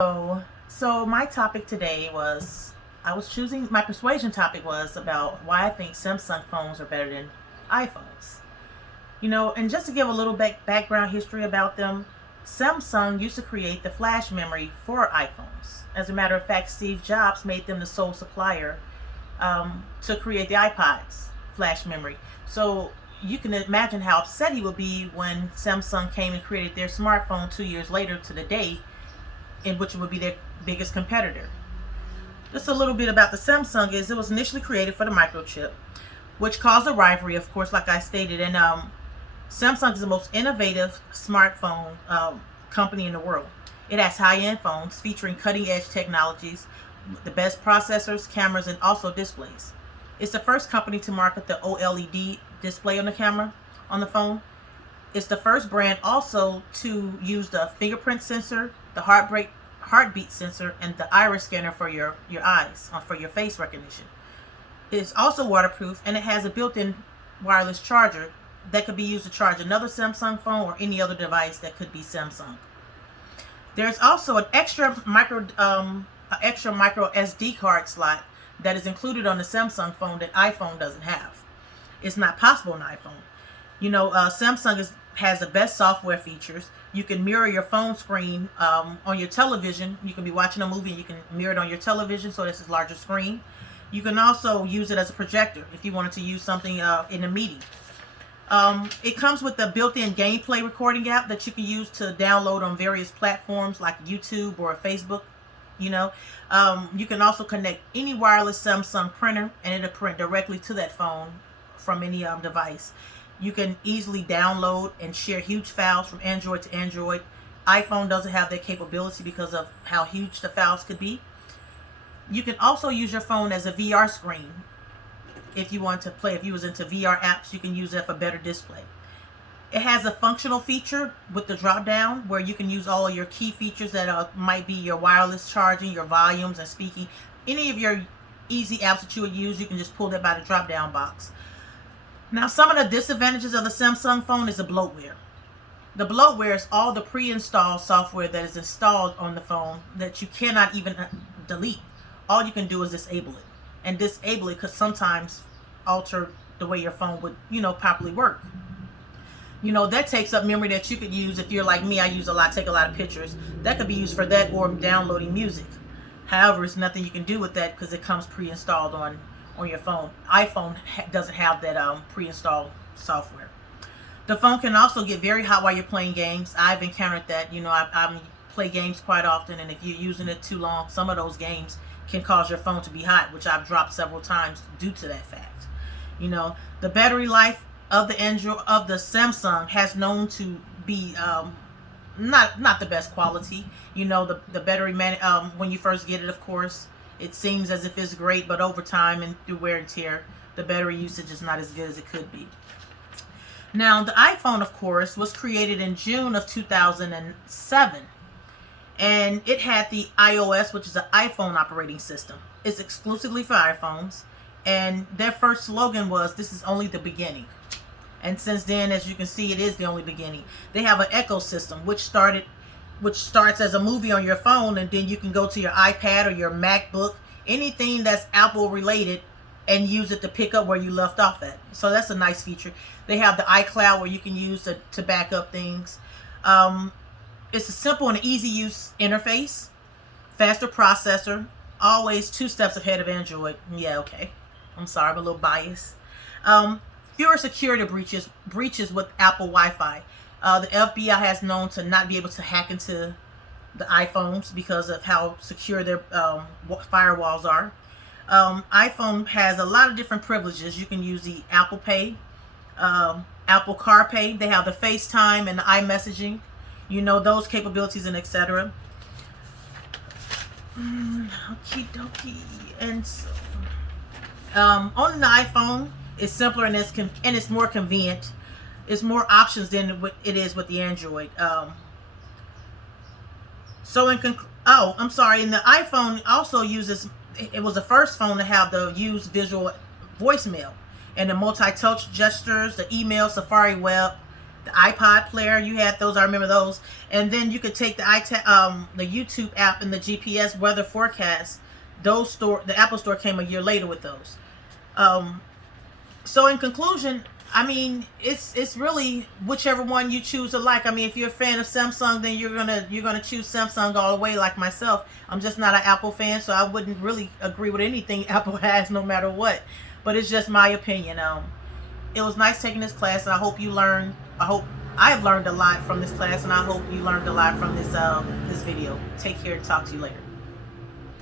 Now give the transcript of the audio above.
So my topic today was my persuasion topic was about why I think Samsung phones are better than iPhones. And just to give a little background history about them, Samsung used to create the flash memory for iPhones. As a matter of fact, Steve Jobs made them the sole supplier to create the iPod's flash memory. So you can imagine how upset he would be when Samsung came and created their smartphone 2 years later to the day, in which it would be their biggest competitor. Just a little bit about the Samsung is it was initially created for the microchip, which caused a rivalry, of course, like I stated. And Samsung is the most innovative smartphone company in the world. It has high-end phones featuring cutting-edge technologies, the best processors, cameras, and also displays. It's the first company to market the OLED display on the phone. It's the first brand also to use the fingerprint sensor, the heartbeat sensor, and the iris scanner for your eyes, for your face recognition. It's also waterproof, and it has a built-in wireless charger that could be used to charge another Samsung phone or any other device that could be Samsung. There's also an extra micro SD card slot that is included on the Samsung phone that iPhone doesn't have. It's not possible on iPhone. Samsung has the best software features. You can mirror your phone screen on your television. You can be watching a movie and you can mirror it on your television, so it's a larger screen. You can also use it as a projector if you wanted to use something in a meeting. It comes with a built-in gameplay recording app that you can use to download on various platforms like YouTube or Facebook. You can also connect any wireless Samsung printer and it'll print directly to that phone from any device. You can easily download and share huge files from Android to Android. iPhone doesn't have that capability because of how huge the files could be. You can also use your phone as a VR screen. If you want to play, if you was into VR apps, you can use that for better display. It has a functional feature with the drop down where you can use all of your key features that might be your wireless charging, your volumes and speaking. Any of your easy apps that you would use, you can just pull that by the drop down box. Now, some of the disadvantages of the Samsung phone is the bloatware. The bloatware is all the pre-installed software that is installed on the phone that you cannot even delete. All you can do is disable it. And disable it could sometimes alter the way your phone would, properly work. That takes up memory that you could use. If you're like me, I take a lot of pictures. That could be used for that or downloading music. However, it's nothing you can do with that because it comes pre-installed on your phone. iPhone doesn't have that pre-installed software. The phone can also get very hot while you're playing games. I've encountered that. I play games quite often, and if you're using it too long, some of those games can cause your phone to be hot, which I've dropped several times due to that fact. The battery life of the Samsung has known to be not the best quality. The battery when you first get it, of course, it seems as if it's great, but over time and through wear and tear, the battery usage is not as good as it could be. Now, the iPhone, of course, was created in June of 2007, and it had the iOS, which is an iPhone operating system. It's exclusively for iPhones, and their first slogan was, "This is only the beginning." And since then, as you can see, it is the only beginning. They have an ecosystem, which starts as a movie on your phone, and then you can go to your iPad or your MacBook, anything that's Apple related, and use it to pick up where you left off at. So that's a nice feature. They have the iCloud where you can use to back up things. It's a simple and easy use interface, faster processor, always 2 steps ahead of Android. Yeah, okay. I'm sorry, I'm a little biased. Fewer security breaches with Apple Wi-Fi. The FBI has known to not be able to hack into the iPhones because of how secure their firewalls are. iPhone has a lot of different privileges. You can use the Apple Pay, Apple CarPlay. They have the FaceTime and the iMessaging. Those capabilities and etc. Okie dokie. And so, on the iPhone, it's simpler and it's more convenient. It's more options than it is with the Android. And the iPhone also uses. It was the first phone to have the use visual voicemail and the multi-touch gestures, the email, Safari Web, the iPod player, you had those. I remember those. And then you could take the the YouTube app and the GPS weather forecast. The Apple Store came a year later with those. So in conclusion, I mean, it's really whichever one you choose to like. I mean, if you're a fan of Samsung, then you're gonna choose Samsung all the way, like myself. I'm just not an Apple fan, so I wouldn't really agree with anything Apple has, no matter what. But it's just my opinion. It was nice taking this class, and I hope you learned. I hope I have learned a lot from this class, and I hope you learned a lot from this this video. Take care and talk to you later.